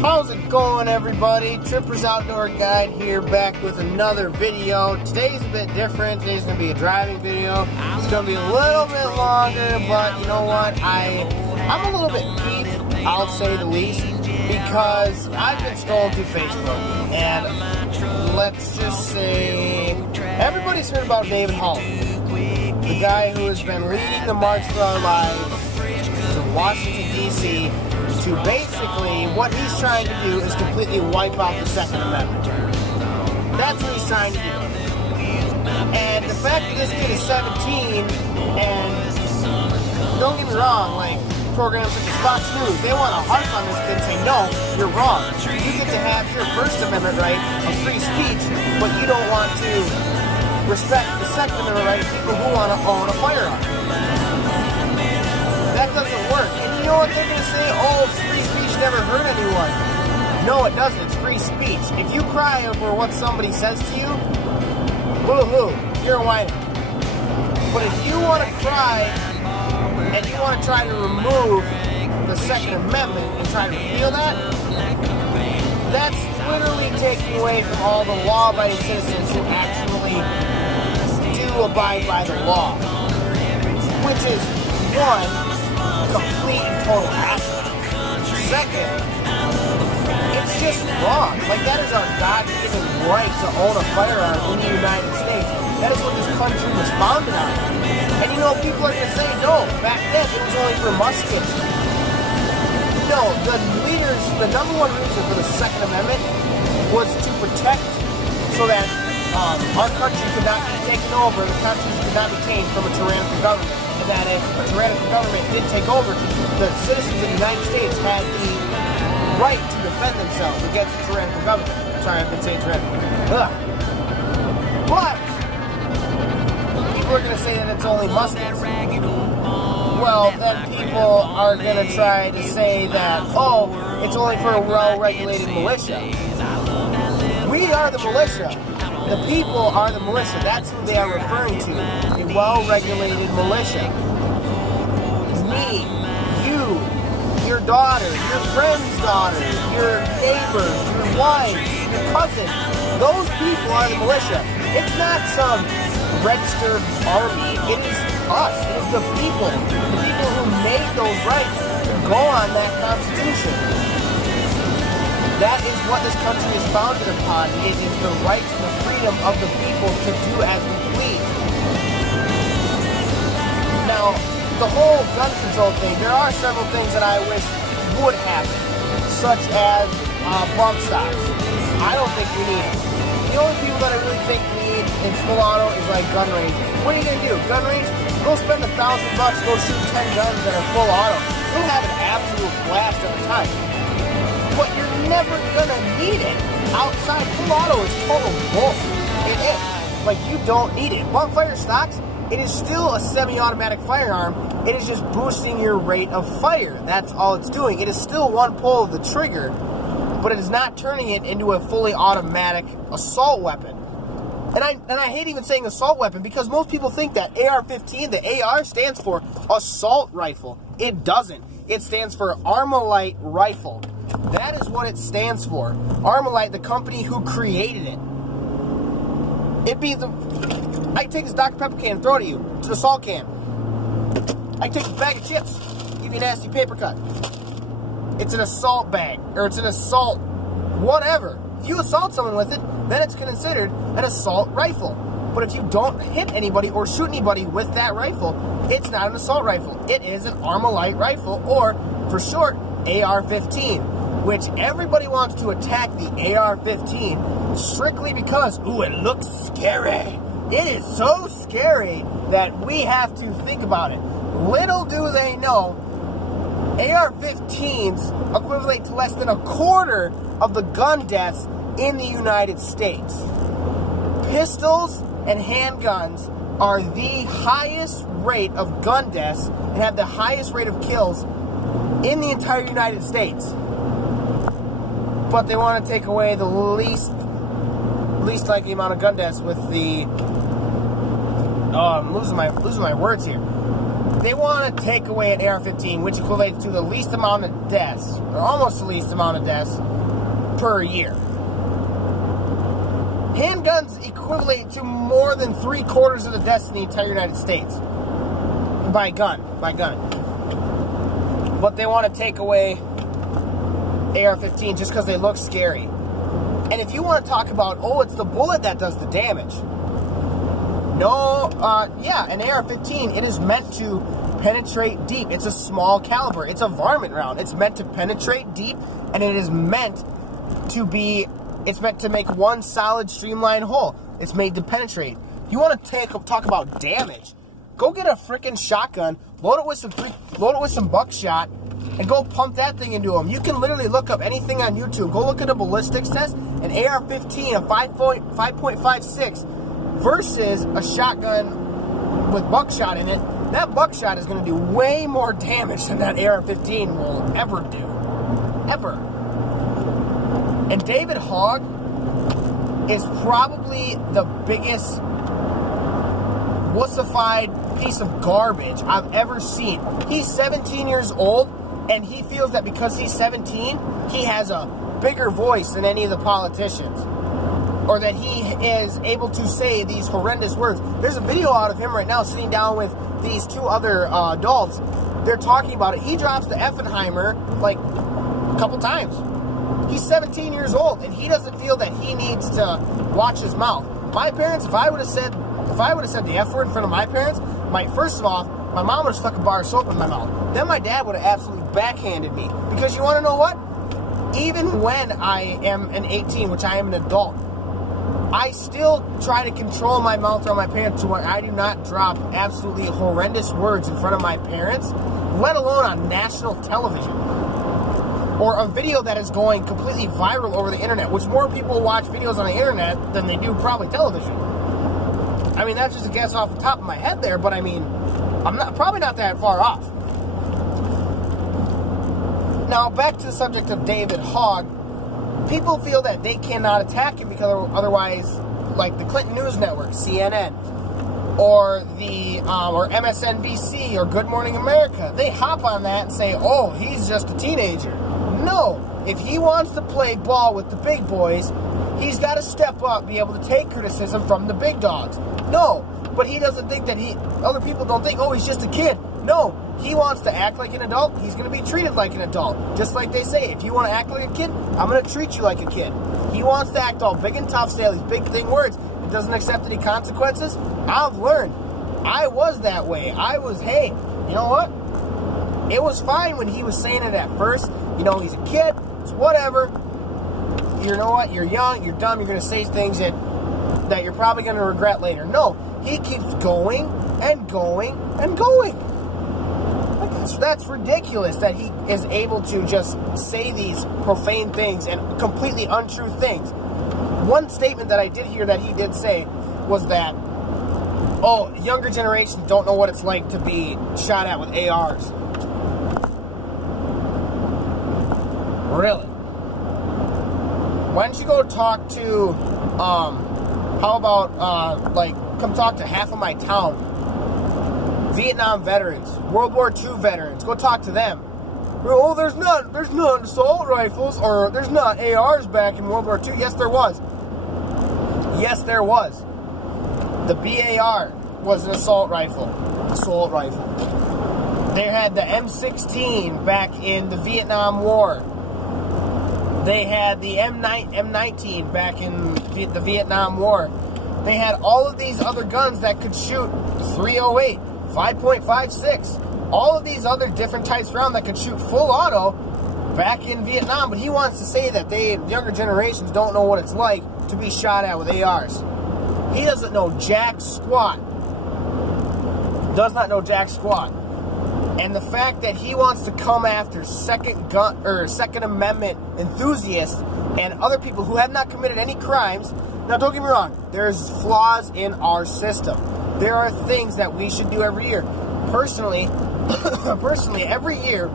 How's it going, everybody? Tripper's Outdoor Guide here, back with another video. Today's a bit different. Today's going to be a driving video. It's going to be a little bit longer, but you know what? I'm a little bit peeved, I'll say the least, because I've been scrolling through Facebook, and let's just say everybody's heard about David Holland, the guy who has been leading the March for Our Lives to Washington, D.C., to basically, what he's trying to do is completely wipe out the Second Amendment. That's what he's trying to do. And the fact that this kid is 17, and don't get me wrong, like, programs like Fox News, they want to harp on this kid and say, no, you're wrong. You get to have your First Amendment right of free speech, but you don't want to respect the Second Amendment right of people who want to own a firearm. That doesn't work. And you know what they're going to say? Oh, free speech never hurt anyone. No, it doesn't. It's free speech. If you cry over what somebody says to you, woo-hoo, you're a whiner. But if you want to cry and you want to try to remove the Second Amendment and try to repeal that, that's literally taking away from all the law-abiding citizens who actually do abide by the law. Which is, one, complete and total asinine. Second, it's just wrong. Like, that is our God-given right to own a firearm in the United States. That is what this country was founded on. And you know, people are going to say, no, back then it was only for muskets. No, the number one reason for the Second Amendment was to protect so that our country could not be taken over, the country could not be taken from a tyrannical government. And that if a tyrannical government did take over, the citizens of the United States had the right to defend themselves against a tyrannical government. Sorry, I've been saying tyrannical. Ugh. But people are going to say that it's only muskets. Well, then people are going to try to say that, oh, it's only for a well-regulated militia. We are the militia. The people are the militia. That's who they are referring to. A well-regulated militia. Me, you, your daughter, your friend's daughter, your neighbor, your wife, your cousin. Those people are the militia. It's not some registered army. It is us. It is the people. The people who made those rights to go on that Constitution. That is what this country is founded upon. It is the right and the freedom of the people to do as we please. Now, the whole gun control thing, there are several things that I wish would happen, such as bump stocks. I don't think we need them. The only people that I really think need in full auto is like gun ranges. What are you going to do? Gun range? Go spend $1,000 bucks, go shoot 10 guns that are full auto. You'll have an absolute blast every time. But you're never gonna need it. Outside, full auto is total bullshit. It is. Like, you don't need it. Buntfire stocks, it is still a semi-automatic firearm. It is just boosting your rate of fire. That's all it's doing. It is still one pull of the trigger, but it is not turning it into a fully automatic assault weapon. And I hate even saying assault weapon because most people think that AR-15, the AR stands for assault rifle. It doesn't. It stands for Armalite rifle. That is what it stands for. Armalite, the company who created it. It'd be the... I can take this Dr. Pepper can and throw it at you. It's an assault can. I can take this bag of chips, give you a nasty paper cut. It's an assault bag. Or it's an assault... whatever. If you assault someone with it, then it's considered an assault rifle. But if you don't hit anybody or shoot anybody with that rifle, it's not an assault rifle. It is an Armalite rifle, or, for short, AR-15, which everybody wants to attack the AR-15 strictly because, ooh, it looks scary. It is so scary that we have to think about it. Little do they know, AR-15s equivalent to less than a quarter of the gun deaths in the United States. Pistols and handguns are the highest rate of gun deaths and have the highest rate of kills in the entire United States. But they want to take away the least likely amount of gun deaths with the... Oh, I'm losing my words here. they want to take away an AR-15, which equates to the least amount of deaths, or almost the least amount of deaths, per year. Handguns equivalent to more than 3/4 of the deaths in the entire United States. By gun. But they want to take away AR-15 just because they look scary. And if you want to talk about, oh, it's the bullet that does the damage. No, yeah, an AR-15, it is meant to penetrate deep. It's a small caliber. It's a varmint round. It's meant to penetrate deep, and it is meant to be, it's meant to make one solid streamlined hole. It's made to penetrate. You want to talk about damage? Go get a freaking shotgun, load it with some buckshot, and go pump that thing into them. You can literally look up anything on YouTube. Go look at a ballistics test, an AR-15, a 5.56 versus a shotgun with buckshot in it. That buckshot is going to do way more damage than that AR-15 will ever do. Ever. And David Hogg is probably the biggest wussified piece of garbage I've ever seen. He's 17 years old, and he feels that because he's 17, he has a bigger voice than any of the politicians. Or that he is able to say these horrendous words. There's a video out of him right now sitting down with these two other adults. They're talking about it. He drops the Effenheimer like a couple times. He's 17 years old, and he doesn't feel that he needs to watch his mouth. My parents, if I would have said the F word in front of my parents, first of all, my mom would have stuck a bar of soap in my mouth. Then my dad would have absolutely backhanded me. Because you want to know what? Even when I am an 18, which I am an adult, I still try to control my mouth around my parents to where I do not drop absolutely horrendous words in front of my parents, let alone on national television. Or a video that is going completely viral over the internet, which more people watch videos on the internet than they do probably television. I mean, that's just a guess off the top of my head there, but I mean, I'm probably not that far off. Now, back to the subject of David Hogg. People feel that they cannot attack him because otherwise, like the Clinton News Network, CNN, or or MSNBC, or Good Morning America, they hop on that and say, oh, he's just a teenager. No, if he wants to play ball with the big boys, he's got to step up, be able to take criticism from the big dogs. No, but he doesn't think that other people don't think, oh, he's just a kid. No, he wants to act like an adult. He's going to be treated like an adult. Just like they say, if you want to act like a kid, I'm going to treat you like a kid. He wants to act all big and tough, say all these big thing words, and doesn't accept any consequences. I've learned. I was that way. I was, hey, you know what? It was fine when he was saying it at first. You know, he's a kid. It's whatever. You know what? You're young. You're dumb. You're going to say things that you're probably going to regret later. No, he keeps going and going and going. That's ridiculous that he is able to just say these profane things and completely untrue things. One statement that I did hear that he did say was that, oh, younger generations don't know what it's like to be shot at with ARs. Really? Why don't you go talk to, how about, come talk to half of my town. Vietnam veterans, World War II veterans, go talk to them. Oh, there's not assault rifles, or there's not ARs back in World War II. Yes, there was. Yes, there was. The BAR was an assault rifle. They had the M16 back in the Vietnam War. They had the M19 back in the Vietnam War. They had all of these other guns that could shoot .308. 5.56, all of these other different types of rounds that could shoot full auto back in Vietnam, but he wants to say that younger generations don't know what it's like to be shot at with ARs. He doesn't know jack squat. Does not know jack squat. And the fact that he wants to come after Second Amendment enthusiasts and other people who have not committed any crimes. Now, don't get me wrong, there's flaws in our system. There are things that we should do every year. Personally, every year,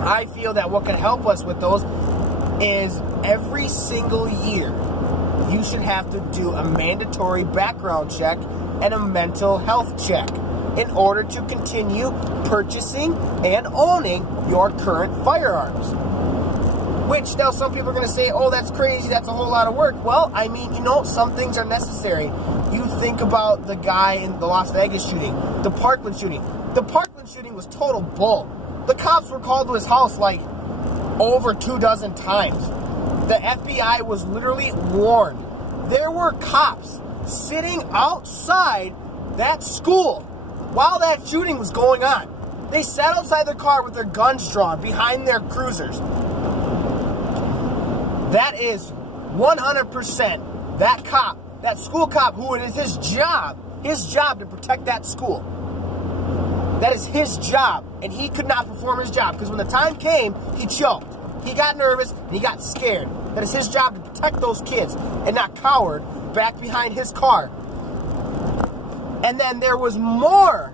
I feel that what can help us with those is every single year, you should have to do a mandatory background check and a mental health check. in order to continue purchasing and owning your current firearms. Which, now some people are going to say, oh, that's crazy, that's a whole lot of work. Well, I mean, you know, some things are necessary. You think about the guy in the Las Vegas shooting, the Parkland shooting. The Parkland shooting was total bull. The cops were called to his house like over 24 times. The FBI was literally warned. There were cops sitting outside that school while that shooting was going on. They sat outside their car with their guns drawn behind their cruisers. That is 100% that cop, that school cop, who it is his job to protect that school. That is his job, and he could not perform his job because when the time came, he choked. He got nervous, and he got scared. That is his job to protect those kids and not cowered back behind his car. And then there was more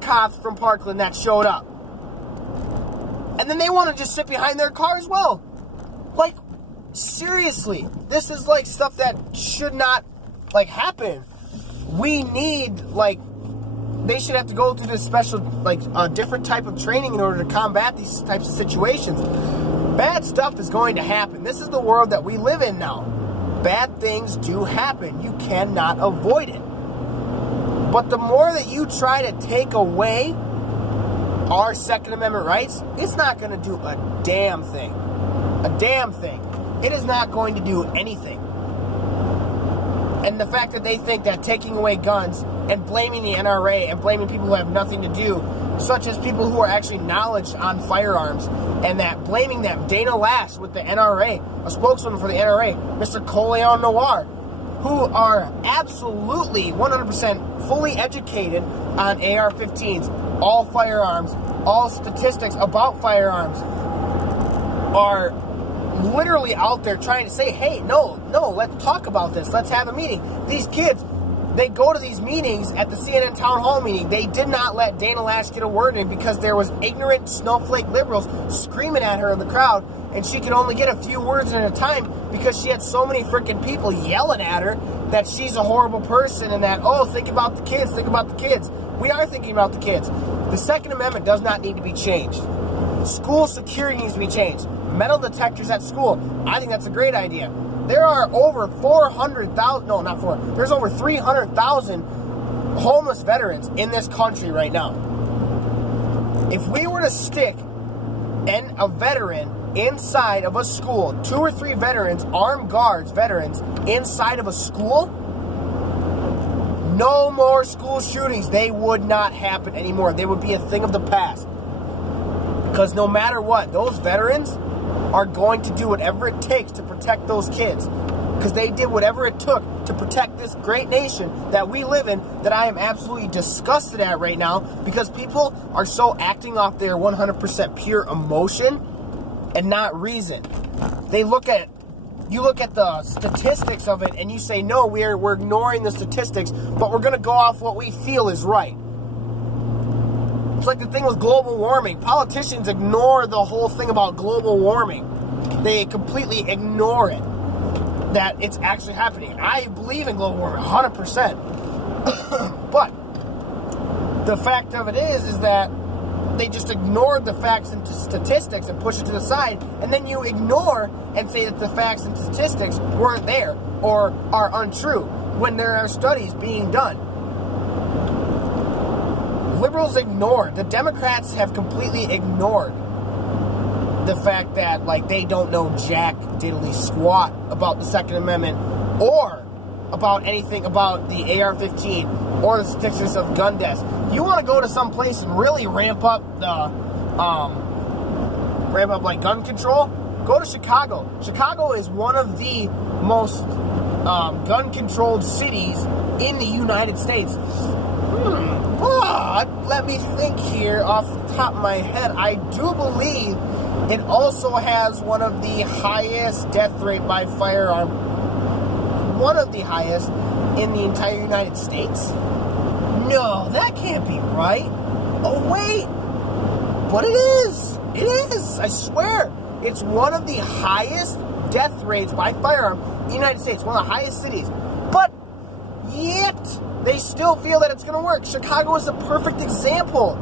cops from Parkland that showed up. And then they want to just sit behind their car as well. Like, seriously, this is like stuff that should not, like, happen. We need, like, they should have to go through this special, like, a different type of training in order to combat these types of situations. Bad stuff is going to happen. This is the world that we live in now. Bad things do happen. You cannot avoid it. But the more that you try to take away our Second Amendment rights, it's not going to do a damn thing. A damn thing. It is not going to do anything. And the fact that they think that taking away guns and blaming the NRA and blaming people who have nothing to do, such as people who are actually knowledge on firearms, and that blaming them, Dana Lash with the NRA, a spokesman for the NRA, Mr. Coleon Noir, who are absolutely 100% fully educated on AR-15s, all firearms, all statistics about firearms, are literally out there trying to say, hey, no, let's talk about this. Let's have a meeting. These kids, they go to these meetings at the CNN town hall meeting. They did not let Dana Lash get a word in because there was ignorant snowflake liberals screaming at her in the crowd, and she could only get a few words in at a time because she had so many freaking people yelling at her that she's a horrible person and that, oh, think about the kids, think about the kids. We are thinking about the kids. The Second Amendment does not need to be changed. School security needs to be changed. Metal detectors at school, I think that's a great idea. There are over 400,000, no, not 4, there's over 300,000 homeless veterans in this country right now. If we were to stick a veteran inside of a school, 2 or 3 veterans, armed guards, veterans, inside of a school, no more school shootings. They would not happen anymore. They would be a thing of the past. Because no matter what, those veterans are going to do whatever it takes to protect those kids. Because they did whatever it took to protect this great nation that we live in, that I am absolutely disgusted at right now, because people are so acting off their 100% pure emotion and not reason. They look at, you look at the statistics of it and you say, no, we're ignoring the statistics, but we're going to go off what we feel is right. It's like the thing with global warming. Politicians ignore the whole thing about global warming. They completely ignore it, that it's actually happening. I believe in global warming 100%. But the fact of it is that they just ignored the facts and statistics and push it to the side, and then you ignore and say that the facts and statistics weren't there or are untrue when there are studies being done. Liberals ignored. The Democrats have completely ignored the fact that, like, they don't know jack diddly squat about the Second Amendment or about anything about the AR-15 or the statistics of gun deaths. You want to go to some place and really ramp up like gun control? Go to Chicago. Chicago is one of the most gun-controlled cities in the United States. Let me think here off the top of my head. I do believe it also has one of the highest death rate by firearm. One of the highest in the entire United States. No, that can't be right. Oh, wait. But it is. It is. I swear. It's one of the highest death rates by firearm in the United States. One of the highest cities. But yet they still feel that it's going to work. Chicago is a perfect example.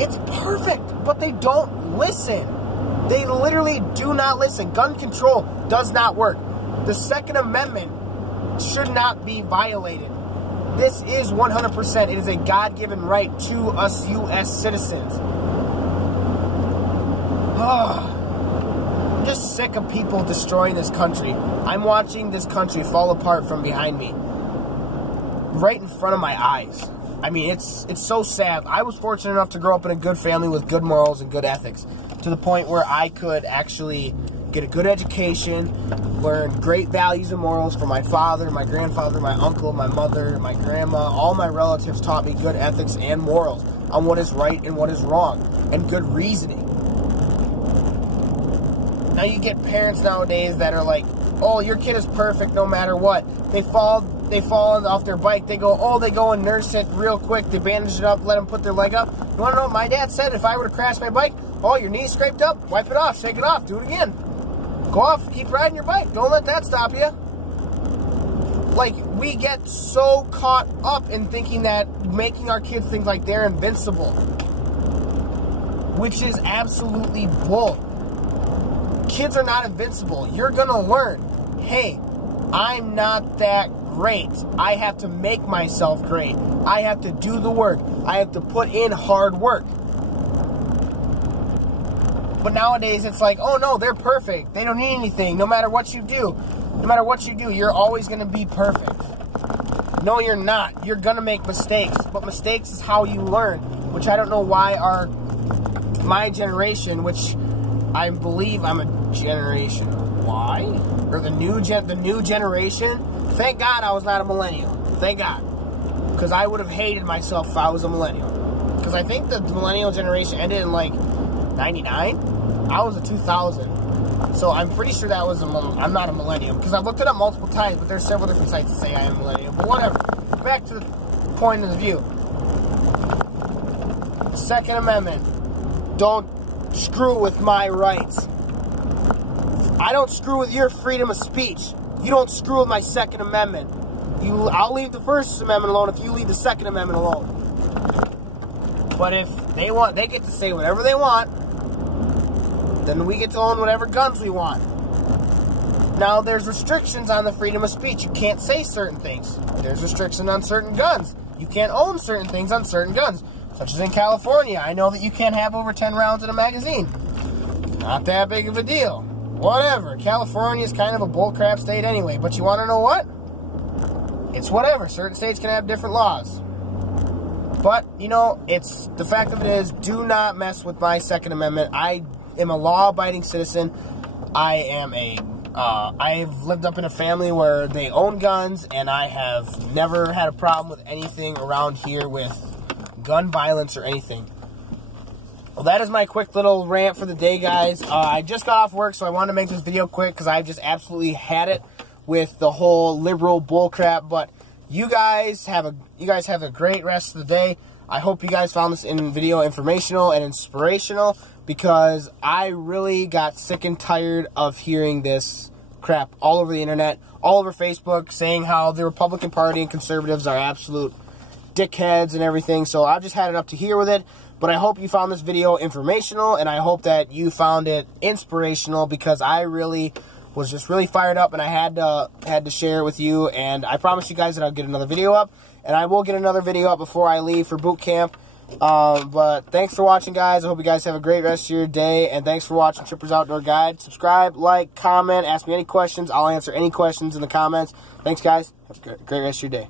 It's perfect, but they don't listen. They literally do not listen. Gun control does not work. The Second Amendment should not be violated. This is 100%. It is a God-given right to us U.S. citizens. I'm just sick of people destroying this country. I'm watching this country fall apart from behind me, right in front of my eyes. I mean, it's so sad. I was fortunate enough to grow up in a good family with good morals and good ethics, to the point where I could actually get a good education, learn great values and morals from my father, my grandfather, my uncle, my mother, my grandma. All my relatives taught me good ethics and morals on what is right and what is wrong, and good reasoning. Now you get parents nowadays that are like, oh, your kid is perfect no matter what. They fall off their bike. They go and nurse it real quick. They bandage it up, let them put their leg up. You want to know what my dad said? If I were to crash my bike, oh, your knee scraped up? Wipe it off, shake it off, do it again. Go off, keep riding your bike. Don't let that stop you. Like, we get so caught up in thinking that, making our kids think like they're invincible, which is absolutely bull. Kids are not invincible. You're gonna learn, hey, I'm not that great. I have to make myself great. I have to do the work. I have to put in hard work. But nowadays, it's like, oh no, they're perfect. They don't need anything. No matter what you do, you're always going to be perfect. No, you're not. You're going to make mistakes. But mistakes is how you learn, which I don't know why my generation, which I believe I'm a generation Y, or the new generation. Thank God I was not a millennial. Thank God. Because I would have hated myself if I was a millennial. Because I think the millennial generation ended in like 99? I was a 2000. So I'm pretty sure that was I'm not a millennial. Because I've looked it up multiple times, but there's several different sites that say I am a millennial. But whatever. Back to the point of the view. Second Amendment. Don't screw with my rights. I don't screw with your freedom of speech. You don't screw with my Second Amendment. I'll leave the First Amendment alone if you leave the Second Amendment alone. But if they get to say whatever they want, then we get to own whatever guns we want. Now, there's restrictions on the freedom of speech. You can't say certain things. There's restrictions on certain guns. You can't own certain things on certain guns. Such as in California, I know that you can't have over 10 rounds in a magazine. Not that big of a deal. Whatever. California is kind of a bullcrap state anyway. But you want to know what? It's whatever. Certain states can have different laws. But, you know, it's the fact of it is, do not mess with my Second Amendment. I am a law-abiding citizen. I've lived up in a family where they own guns, and I have never had a problem with anything around here with gun violence or anything. Well, that is my quick little rant for the day, guys. I just got off work, so I wanted to make this video quick because I've just absolutely had it with the whole liberal bullcrap. But you guys have a great rest of the day. I hope you guys found this video informational and inspirational, because I really got sick and tired of hearing this crap all over the internet, all over Facebook, saying how the Republican Party and conservatives are absolute dickheads and everything. So I've just had it up to here with it. But I hope you found this video informational, and I hope that you found it inspirational, because I really was just really fired up, and I had to share it with you. And I promise you guys that I'll get another video up, and I will get another video up before I leave for boot camp. But thanks for watching, guys. I hope you guys have a great rest of your day, and thanks for watching Tripper's Outdoor Guide. Subscribe, like, comment, ask me any questions. I'll answer any questions in the comments. Thanks, guys. Have a great rest of your day.